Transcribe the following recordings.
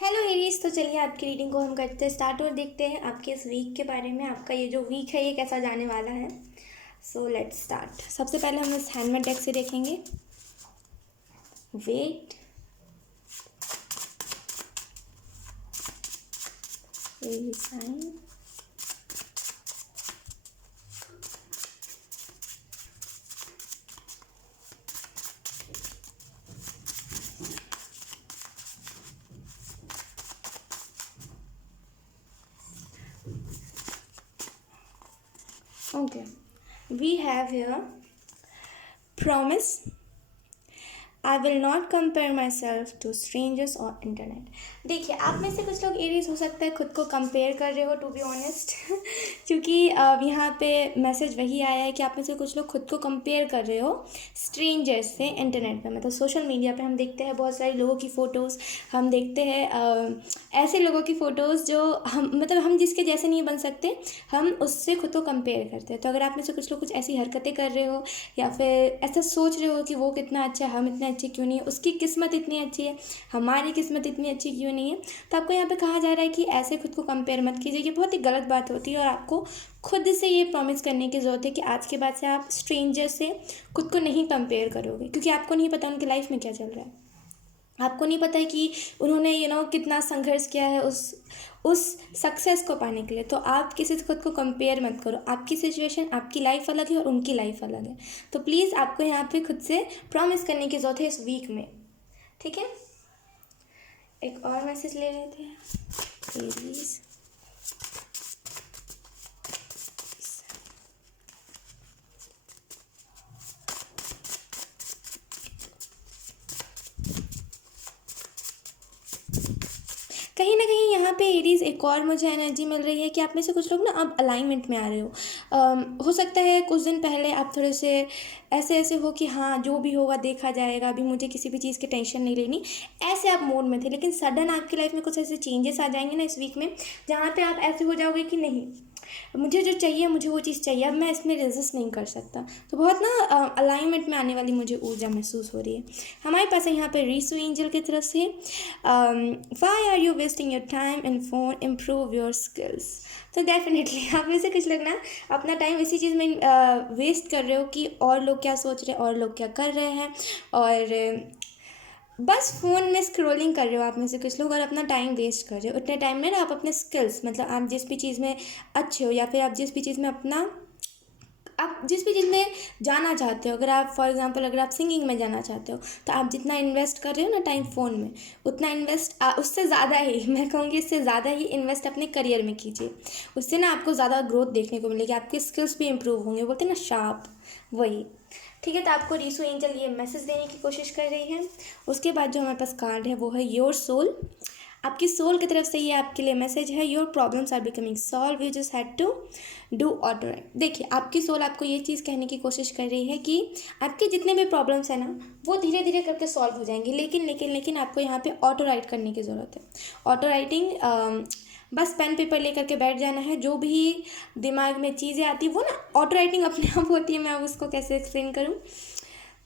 Hello Aries. तो चलिए आपकी रीडिंग को हम करते हैं स्टार्ट और देखते हैं आपके इस वीक के बारे में। आपका ये जो वीक है ये कैसा जाने वाला है। So let's start. सबसे पहले हम इस हैंडमेड डेक से देखेंगे wait, sign, okay, we have here promise, I will not compare myself to strangers और इंटरनेट। देखिए, आप में से कुछ लोग एरीज हो सकता है खुद को कंपेयर कर रहे हो, टू बी ऑनेस्ट क्योंकि यहाँ पे मैसेज वही आया है कि आप में से कुछ लोग खुद को कंपेयर कर रहे हो स्ट्रेंजर्स से इंटरनेट पे। मतलब सोशल मीडिया पे हम देखते हैं बहुत सारे लोगों की फ़ोटोज़, हम देखते हैं ऐसे लोगों की फ़ोटोज़ जो हम जिसके जैसे नहीं बन सकते, हम उससे खुद को कंपेयर करते हैं। तो अगर आप में से कुछ लोग कुछ ऐसी हरकतें कर रहे हो या फिर ऐसा सोच रहे हो कि वो कितना अच्छा है, हम इतने अच्छे क्यों नहीं है, उसकी किस्मत इतनी अच्छी है, हमारी किस्मत इतनी अच्छी क्यों नहीं है, तो आपको यहाँ पे कहा जा रहा है कि ऐसे खुद को कंपेयर मत कीजिए। ये बहुत ही गलत बात होती है और आपको खुद से ये प्रॉमिस करने की ज़रूरत है कि आज के बाद से आप स्ट्रेंजर से खुद को नहीं कंपेयर करोगे, क्योंकि आपको नहीं पता उनकी लाइफ में क्या चल रहा है। आपको नहीं पता है कि उन्होंने कितना संघर्ष किया है उस सक्सेस को पाने के लिए। तो आप किसी से खुद को कंपेयर मत करो। आपकी सिचुएशन, आपकी लाइफ अलग है और उनकी लाइफ अलग है। तो प्लीज़ आपको यहाँ पे खुद से प्रॉमिस करने की ज़रूरत है इस वीक में, ठीक है। एक और मैसेज ले लेते हैं एरीज। कहीं ना कहीं यहाँ पे एरीज एक और मुझे एनर्जी मिल रही है कि आप में से कुछ लोग ना अब अलाइनमेंट में आ रहे हो सकता है कुछ दिन पहले आप थोड़े से ऐसे हो कि हाँ जो भी होगा देखा जाएगा, अभी मुझे किसी भी चीज़ की टेंशन नहीं लेनी, ऐसे आप मोड में थे। लेकिन सडन आपकी लाइफ में कुछ ऐसे चेंजेस आ जाएंगे ना इस वीक में, जहाँ पे आप ऐसे हो जाओगे कि नहीं, मुझे जो चाहिए मुझे वो चीज़ चाहिए, अब मैं इसमें रेजिस्ट नहीं कर सकता। तो बहुत ना अलाइनमेंट में आने वाली मुझे ऊर्जा महसूस हो रही है। हमारे पास है यहाँ पे रीसू एंजल की तरफ से why are you wasting your time in phone, improve your skills. तो डेफिनेटली आप में से कुछ लोग ना अपना टाइम इसी चीज़ में वेस्ट कर रहे हो कि और लोग क्या सोच रहे हैं, और लोग क्या कर रहे हैं, और बस फ़ोन में स्क्रॉलिंग कर रहे हो आप में से कुछ लोग और अपना टाइम वेस्ट कर रहे हो। उतने टाइम में ना आप अपने स्किल्स, मतलब आप जिस भी चीज़ में अच्छे हो या फिर आप जिस भी चीज़ में जाना चाहते हो, अगर आप फॉर एग्जांपल अगर आप सिंगिंग में जाना चाहते हो, तो आप जितना इन्वेस्ट कर रहे हो ना टाइम फ़ोन में, उतना इन्वेस्ट उससे ज़्यादा ही, मैं कहूँगी इससे ज़्यादा ही इन्वेस्ट अपने करियर में कीजिए। उससे ना आपको ज़्यादा ग्रोथ देखने को मिलेगी, आपके स्किल्स भी इम्प्रूव होंगे। बोलते हैं ना शार्प, वही। ठीक है, तो आपको रीसू एंजल ये मैसेज देने की कोशिश कर रही है। उसके बाद जो हमारे पास कार्ड है वो है योर सोल। आपकी सोल की तरफ से ये आपके लिए मैसेज है, your problems are becoming solve, you just had to do auto right. देखिए, आपकी सोल आपको ये चीज़ कहने की कोशिश कर रही है कि आपके जितने भी प्रॉब्लम्स हैं ना वो धीरे धीरे करके सॉल्व हो जाएंगे, लेकिन लेकिन लेकिन आपको यहाँ पे ऑटो राइट करने की ज़रूरत है। ऑटो राइटिंग, बस पेन पेपर लेकर के बैठ जाना है, जो भी दिमाग में चीज़ें आती है वो ना ऑटो राइटिंग अपने आप होती है। मैं अब उसको कैसे एक्सप्लेन करूँ।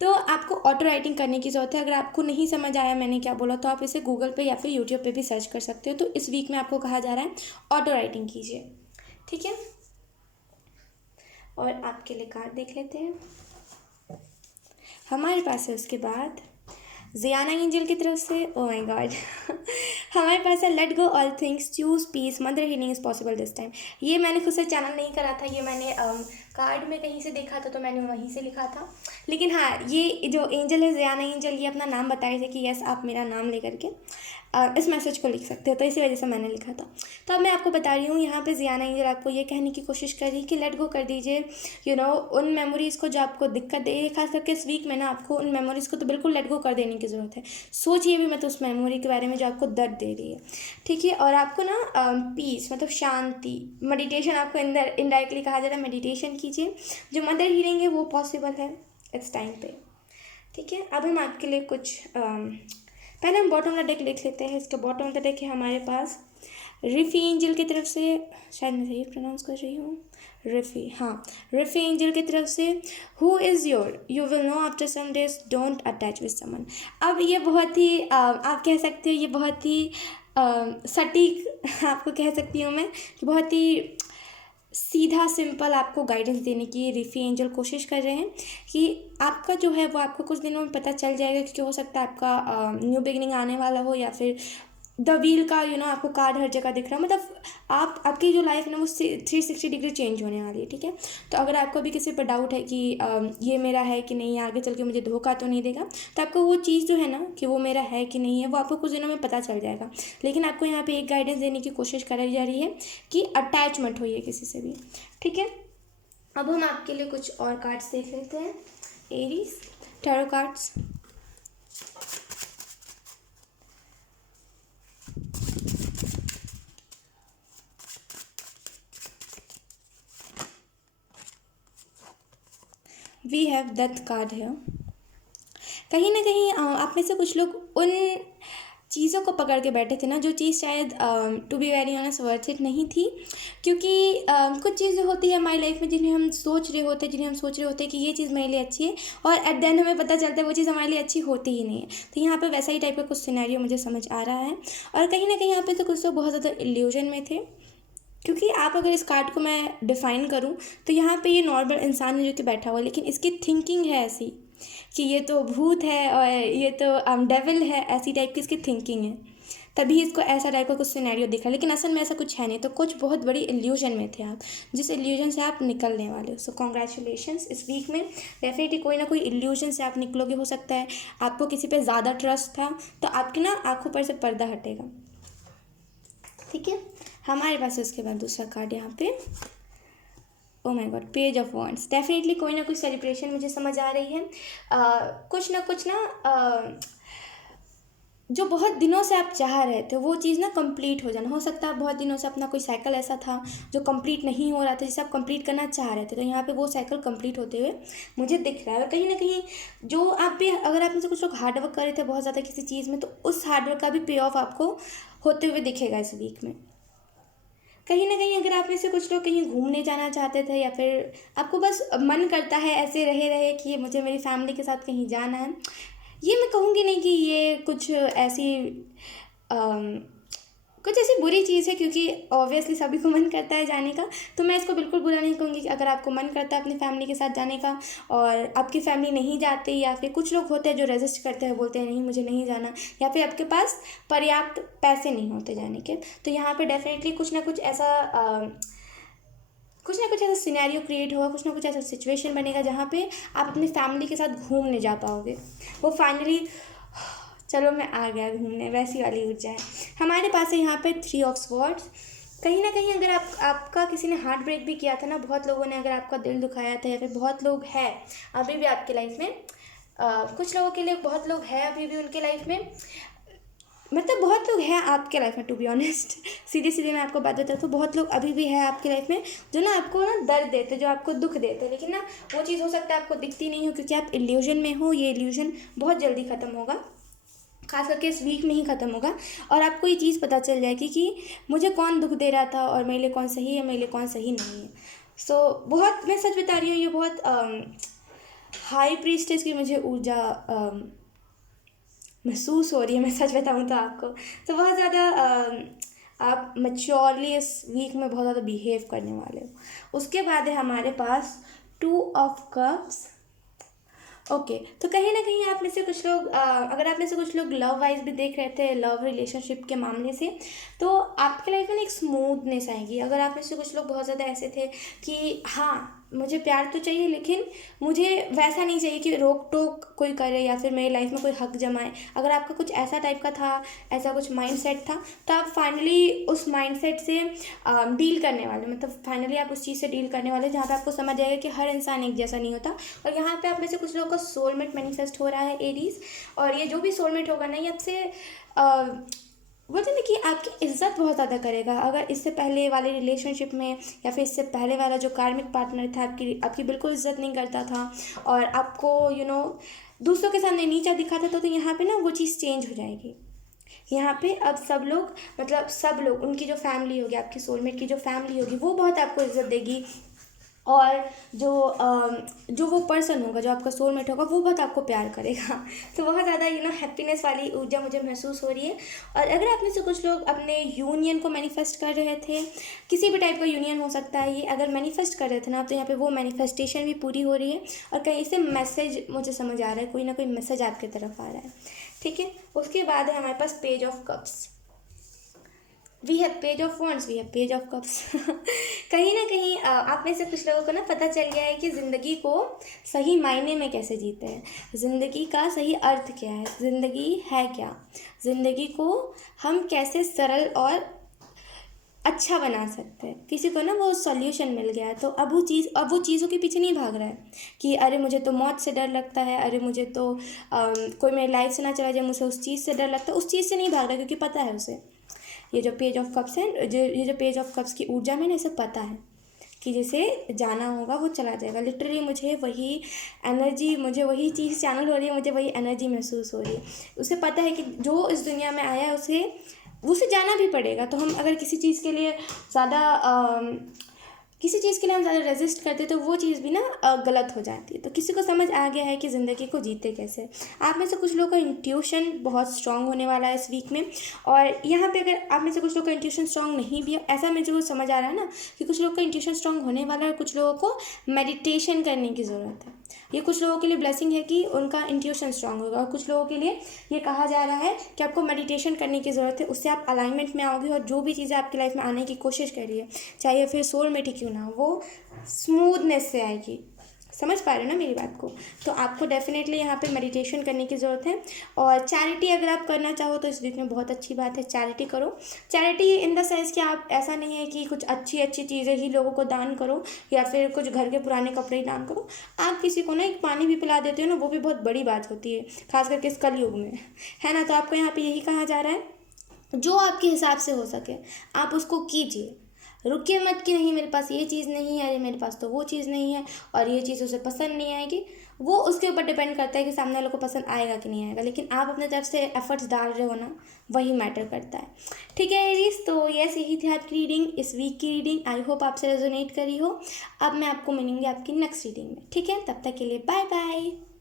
तो आपको ऑटो राइटिंग करने की ज़रूरत है। अगर आपको नहीं समझ आया मैंने क्या बोला, तो आप इसे गूगल पे या फिर यूट्यूब पे भी सर्च कर सकते हो। तो इस वीक में आपको कहा जा रहा है ऑटो राइटिंग कीजिए, ठीक है। और आपके लिए कार्ड देख लेते हैं। हमारे पास है उसके बाद जियाना एंजल की तरफ से, ओ माय गॉड हमारे पास है let go all things, choose peace, mother healing is possible this time. ये मैंने खुद से चैनल नहीं करा था, ये मैंने कार्ड में कहीं से देखा था तो मैंने वहीं से लिखा था। लेकिन हाँ, ये जो एंजल है जियाना एंजल, ये अपना नाम बताए थे कि यस आप मेरा नाम लेकर के इस मैसेज को लिख सकते हो, तो इसी वजह से मैंने लिखा था। तो अब मैं आपको बता रही हूँ, यहाँ पे जियाना एंजल आपको ये कहने की कोशिश कर रही है कि लेट गो कर दीजिए उन मेमोरीज़ को जो आपको दिक्कत दे रही है। खास करके इस वीक में ना आपको उन मेमोरीज़ को तो बिल्कुल लेट गो कर देने की ज़रूरत है। सोचिए भी मत उस मेमोरी के बारे में जो आपको दर्द दे रही है, ठीक है। और आपको ना पीस मतलब शांति, मेडिटेशन आपको अंदर इनडायरेक्टली कहा जा रहा है, मेडिटेशन कीजिए। जो मदर हीलिंग है वो पॉसिबल है इस टाइम पे, ठीक है। अब हम आपके लिए कुछ पहले हम बॉटम ऑफ द डेक लिख लेते हैं। इसके बॉटम ऑफ द डेक है हमारे पास रिफी एंजल की तरफ से, शायद मैं सही प्रोनाउंस कर रही हूँ, रिफी, हाँ, रिफी एंजल की तरफ से, who is your, you will know after some days, don't attach with someone. अब ये बहुत ही आप कह सकते हो ये बहुत ही सटीक आपको कह सकती हूँ मैं कि बहुत ही सीधा सिंपल आपको गाइडेंस देने की रिफी एंजल कोशिश कर रहे हैं कि आपका जो है वो आपको कुछ दिनों में पता चल जाएगा, क्योंकि हो सकता है आपका न्यू बिगनिंग आने वाला हो, या फिर द व्हील का आपको कार्ड हर जगह दिख रहा है, मतलब आपकी जो लाइफ है ना वो 360 डिग्री चेंज होने वाली है, ठीक है। तो अगर आपको भी किसी पर डाउट है कि ये मेरा है कि नहीं, आगे चल के मुझे धोखा तो नहीं देगा, तो आपको वो चीज़ जो है ना कि वो मेरा है कि नहीं है, वो आपको कुछ दिनों में पता चल जाएगा। लेकिन आपको यहाँ पे एक गाइडेंस देने की कोशिश कराई जा रही है कि अटैच मत होइए किसी से भी, ठीक है। अब हम आपके लिए कुछ और कार्ड्स देख लेते हैं, Aries tarot cards. We have death card है। कहीं ना कहीं आप में से कुछ लोग उन चीज़ों को पकड़ के बैठे थे ना, जो चीज़ शायद to be very honest worth it नहीं थी, क्योंकि कुछ चीज़ें होती है हमारी लाइफ में जिन्हें हम सोच रहे होते हैं कि ये चीज़ मेरे लिए अच्छी है, और एट द एंड हमें पता चलता है वो चीज़ हमारे लिए अच्छी होती ही नहीं है। तो यहाँ पे वैसा ही टाइप का कुछ सिनेरियो मुझे समझ आ रहा है, और कहीं ना कहीं यहाँ पे तो कुछ लोग बहुत ज़्यादा इल्यूजन में थे, क्योंकि आप अगर इस कार्ड को मैं डिफ़ाइन करूं तो यहाँ पे ये नॉर्मल इंसान है जो कि बैठा हुआ है, लेकिन इसकी थिंकिंग है ऐसी कि ये तो भूत है और ये तो डेविल है, ऐसी टाइप की इसकी थिंकिंग है, तभी इसको ऐसा टाइप का कुछ सिनेरियो दिखा। लेकिन असल में ऐसा कुछ है नहीं, तो कुछ बहुत बड़ी इल्यूजन में थे आप, जिस इल्यूजन से आप निकलने वाले हो। सो कॉन्ग्रेचुलेशंस, इस वीक में डेफिनेटली कोई ना कोई इल्यूजन से आप निकलोगे। हो सकता है आपको किसी पे ज़्यादा ट्रस्ट था, तो आपकी ना आँखों पर से पर्दा हटेगा, ठीक है। हमारे पास उसके बाद दूसरा कार्ड यहाँ पे, oh my God, page of wands. Definitely कोई ना कोई सेलिब्रेशन मुझे समझ आ रही है, कुछ ना जो बहुत दिनों से आप चाह रहे थे वो चीज़ ना कंप्लीट हो जाना। हो सकता है बहुत दिनों से अपना कोई साइकिल ऐसा था जो कंप्लीट नहीं हो रहा था, जिसे आप कंप्लीट करना चाह रहे थे, तो यहाँ पे वो साइकिल कंप्लीट होते हुए मुझे दिख रहा है। और कहीं ना कहीं जो आप भी, अगर आप में से कुछ लोग हार्डवर्क कर रहे थे बहुत ज़्यादा किसी चीज़ में, तो उस हार्डवर्क का भी पे ऑफ आपको होते हुए दिखेगा इस वीक में। कहीं ना कहीं अगर आप में से कुछ लोग कहीं घूमने जाना चाहते थे, या फिर आपको बस मन करता है ऐसे रहे कि मुझे मेरी फैमिली के साथ कहीं जाना है, ये मैं कहूँगी नहीं कि ये कुछ ऐसी बुरी चीज़ है, क्योंकि ऑब्वियसली सभी को मन करता है जाने का, तो मैं इसको बिल्कुल बुरा नहीं कहूँगी कि अगर आपको मन करता है अपनी फैमिली के साथ जाने का और आपकी फैमिली नहीं जाती, या फिर कुछ लोग होते हैं जो रेजिस्ट करते हैं, बोलते हैं नहीं मुझे नहीं जाना, या फिर आपके पास पर्याप्त पैसे नहीं होते जाने के, तो यहाँ पे डेफिनेटली कुछ ना कुछ ऐसा सिनेरियो क्रिएट होगा, कुछ ना कुछ ऐसा सिचुएशन बनेगा जहाँ पे आप अपनी फैमिली के साथ घूमने जा पाओगे। वो फाइनली, चलो मैं आ गया घूमने, वैसी वाली ऊर्जा है हमारे पास है यहाँ पे 3 ऑफ स्वॉर्ड्स। कहीं ना कहीं अगर आपका किसी ने हार्ट ब्रेक भी किया था ना, बहुत लोगों ने अगर आपका दिल दुखाया था, या फिर बहुत लोग हैं अभी भी आपकी लाइफ में, कुछ लोगों के लिए बहुत लोग हैं अभी भी उनके लाइफ में, मतलब बहुत लोग हैं आपके लाइफ में, टू बी ऑनेस्ट सीधे मैं आपको बात बताऊँ तो बहुत लोग अभी भी है आपकी लाइफ में जो ना आपको ना दर्द देते, जो आपको दुख देते, लेकिन ना वो चीज़ हो सकता है आपको दिखती नहीं हो, क्योंकि आप इल्यूजन में हो। ये इल्यूजन बहुत जल्दी ख़त्म होगा, खास करके इस वीक में ही ख़त्म होगा, और आपको ये चीज़ पता चल जाएगी कि मुझे कौन दुख दे रहा था और मेरे लिए कौन सही है, मेरे लिए कौन सही नहीं है। सो बहुत, मैं सच बता रही हूँ, ये बहुत हाई प्रीस्टेज की मुझे ऊर्जा महसूस हो रही है, मैं सच बताऊँ तो आपको। तो बहुत ज़्यादा आप मैच्योरली इस वीक में बहुत ज़्यादा बिहेव करने वाले हो। उसके बाद है हमारे पास 2 ऑफ कप्स। ओके, तो कहीं ना कहीं आप में से कुछ लोग अगर आप में से कुछ लोग लव वाइज भी देख रहे थे, लव रिलेशनशिप के मामले से, तो आपके लाइफ में एक स्मूथनेस आएगी। अगर आप में से कुछ लोग बहुत ज़्यादा ऐसे थे कि हाँ मुझे प्यार तो चाहिए, लेकिन मुझे वैसा नहीं चाहिए कि रोक टोक कोई करे या फिर मेरी लाइफ में कोई हक जमाए, अगर आपका कुछ ऐसा टाइप का था, ऐसा कुछ माइंडसेट था, तो आप फाइनली उस माइंडसेट से डील करने वाले, मतलब फाइनली आप उस चीज़ से डील करने वाले जहाँ पे आपको समझ आएगा कि हर इंसान एक जैसा नहीं होता। और यहाँ पे आप में से कुछ लोगों का सोलमेट मैनिफेस्ट हो रहा है, एरीज, और ये जो भी सोलमेट होगा ना, ये आपसे बोलते हैं ना कि आपकी इज्जत बहुत ज़्यादा करेगा। अगर इससे पहले वाले रिलेशनशिप में या फिर इससे पहले वाला जो कार्मिक पार्टनर था आपकी बिल्कुल इज्जत नहीं करता था, और आपको दूसरों के सामने नीचा दिखाता तो यहाँ पे ना वो चीज़ चेंज हो जाएगी। यहाँ पे अब सब लोग, मतलब सब लोग, उनकी जो फैमिली होगी, आपकी सोलमेट की जो फैमिली होगी, वो बहुत आपको इज्जत देगी। और जो वो पर्सन होगा, जो आपका सोलमेट होगा, वो बहुत आपको प्यार करेगा। तो बहुत ज़्यादा हैप्पीनेस वाली ऊर्जा मुझे महसूस हो रही है। और अगर आप में से कुछ लोग अपने यूनियन को मैनिफेस्ट कर रहे थे, किसी भी टाइप का यूनियन हो सकता है ये, अगर मैनिफेस्ट कर रहे थे ना, तो यहाँ पे वो मैनिफेस्टेशन भी पूरी हो रही है। और कहीं से मैसेज मुझे समझ आ रहा है, कोई ना कोई मैसेज आपकी तरफ आ रहा है। ठीक है, उसके बाद है हमारे पास page of cups. We have page of wands, we have page of cups. कहीं ना कहीं आप में से कुछ लोगों को ना पता चल गया है कि ज़िंदगी को सही मायने में कैसे जीते हैं, ज़िंदगी का सही अर्थ क्या है, ज़िंदगी है क्या, ज़िंदगी को हम कैसे सरल और अच्छा बना सकते हैं। किसी को ना वो सॉल्यूशन मिल गया है, तो अब वो चीज़ों के पीछे नहीं भाग रहा है कि अरे मुझे तो मौत से डर लगता है, अरे मुझे तो कोई मेरी लाइफ से ना चला जाए, मुझे उस चीज़ से डर लगता है। उस चीज़ से नहीं भाग रहा, क्योंकि पता है उसे, ये जो पेज ऑफ कप्स है, ये जो पेज ऑफ कप्स की ऊर्जा में ना, इसे पता है कि जिसे जाना होगा वो चला जाएगा। लिटरली मुझे वही एनर्जी, मुझे वही चीज़ चैनल हो रही है, मुझे वही एनर्जी महसूस हो रही है। उसे पता है कि जो इस दुनिया में आया है उसे जाना भी पड़ेगा। तो हम अगर किसी चीज़ के लिए ज़्यादा रेजिस्ट करते तो वो चीज़ भी ना गलत हो जाती है। तो किसी को समझ आ गया है कि ज़िंदगी को जीते कैसे। आप में से कुछ लोगों का इंट्यूशन बहुत स्ट्रांग होने वाला है इस वीक में। और यहाँ पे अगर आप में से कुछ लोगों का इंट्यूशन स्ट्रांग नहीं भी है, ऐसा मुझे कुछ समझ आ रहा है ना कि कुछ लोगों का इंट्यूशन स्ट्रांग होने वाला है, और कुछ लोगों को मेडिटेशन करने की ज़रूरत है। ये कुछ लोगों के लिए ब्लेसिंग है कि उनका इंट्यूशन स्ट्रांग होगा, और कुछ लोगों के लिए ये कहा जा रहा है कि आपको मेडिटेशन करने की ज़रूरत है। उससे आप अलाइनमेंट में आओगे, और जो भी चीज़ें आपकी लाइफ में आने की कोशिश कर रही है, चाहे फिर सोलमेट ही क्यों ना हो, वो स्मूथनेस से आएगी। समझ पा रहे हो ना मेरी बात को। तो आपको डेफिनेटली यहाँ पे मेडिटेशन करने की ज़रूरत है। और चैरिटी अगर आप करना चाहो तो इस वीक में बहुत अच्छी बात है, चैरिटी करो। चैरिटी इन द सेंस कि आप, ऐसा नहीं है कि कुछ अच्छी अच्छी चीज़ें ही लोगों को दान करो, या फिर कुछ घर के पुराने कपड़े ही दान करो। आप किसी को ना एक पानी भी पिला देते हो ना, वो भी बहुत बड़ी बात होती है, खास करके इस कलयुग में, है ना। तो आपको यहाँ पे यही कहा जा रहा है, जो आपके हिसाब से हो सके आप उसको कीजिए। रुकिए मत कि नहीं मेरे पास ये चीज़ नहीं है, अरे मेरे पास तो वो चीज़ नहीं है, और ये चीज़ उसे पसंद नहीं आएगी। वो उसके ऊपर डिपेंड करता है कि सामने वालों को पसंद आएगा कि नहीं आएगा, लेकिन आप अपने तरफ से एफर्ट्स डाल रहे हो ना, वही मैटर करता है। ठीक है एरीज, तो यस, यही थी आपकी रीडिंग, इस वीक की रीडिंग। आई होप आपसे रेजोनेट करी हो। अब मैं आपको मिलूंगी आपकी नेक्स्ट रीडिंग में। ठीक है, तब तक के लिए बाय बाय।